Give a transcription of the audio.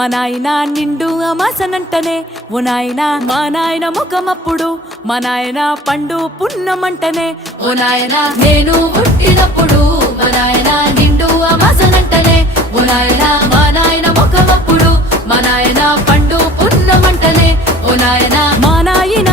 మా నాయన నిండు అమాసనంటనే ఓ నాయన మా నాయన ముఖమప్పుడు మా నాయన పండు పున్నమంటనే ఓ నాయన నేను పుట్టినప్పుడు మా నాయన నిండు అమాసనంటనే ఓ నాయన మా నాయన ముఖమప్పుడు మా నాయన పండు పున్నమంటనే ఓ నాయన మా నాయన